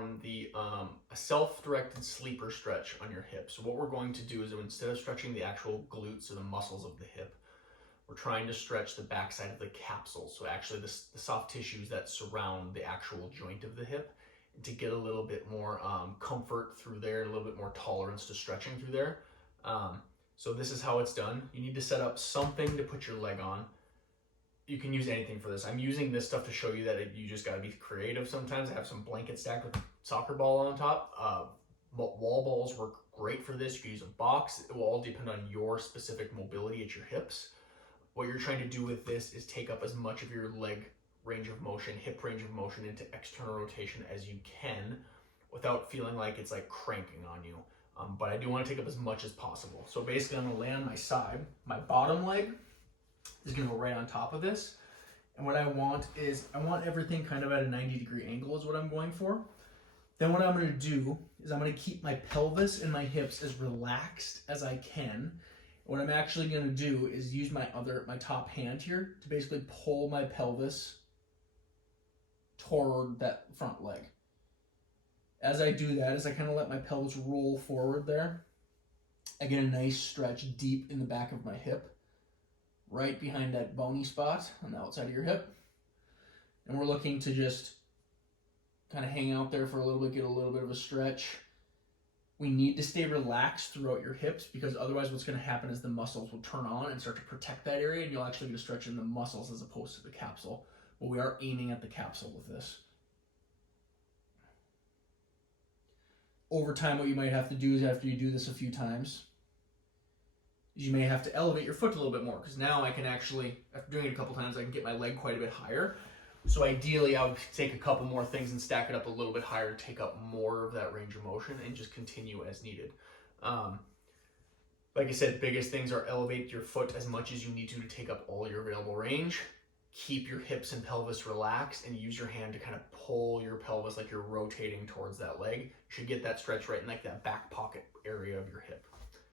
perform a self-directed sleeper stretch on your hip. So what we're going to do is, instead of stretching the actual glutes or the muscles of the hip, we're trying to stretch the backside of the capsule. So actually the soft tissues that surround the actual joint of the hip, to get a little bit more comfort through there, a little bit more tolerance to stretching through there. So this is how it's done. You need to set up something to put your leg on. You can use anything for this. I'm using this stuff to show you that you just gotta be creative sometimes. I have some blankets stacked with a soccer ball on top. Wall balls work great for this. You can use a box. It will all depend on your specific mobility at your hips. What you're trying to do with this is take up as much of your leg range of motion, hip range of motion into external rotation as you can without feeling like it's like cranking on you. But I do want to take up as much as possible. So basically I'm going to lay on my side. My bottom leg is going to go right on top of this. And what I want is, I want everything kind of at a 90-degree angle is what I'm going for. Then what I'm going to do is I'm going to keep my pelvis and my hips as relaxed as I can. What I'm actually going to do is use my top hand here to basically pull my pelvis toward that front leg. As I do that, as I kind of let my pelvis roll forward there, I get a nice stretch deep in the back of my hip, right behind that bony spot on the outside of your hip. And we're looking to just kind of hang out there for a little bit, get a little bit of a stretch. We need to stay relaxed throughout your hips, because otherwise what's going to happen is the muscles will turn on and start to protect that area, and you'll actually get a stretch in the muscles as opposed to the capsule. But we are aiming at the capsule with this. Over time, what you might have to do is, after you do this a few times, you may have to elevate your foot a little bit more, because now I can actually, after doing it a couple times, I can get my leg quite a bit higher. So ideally, I would take a couple more things and stack it up a little bit higher to take up more of that range of motion and just continue as needed. Like I said, biggest things are elevate your foot as much as you need to take up all your available range. Keep your hips and pelvis relaxed, and use your hand to kind of pull your pelvis like you're rotating towards that leg. You should get that stretch right in like that back pocket area of your hip.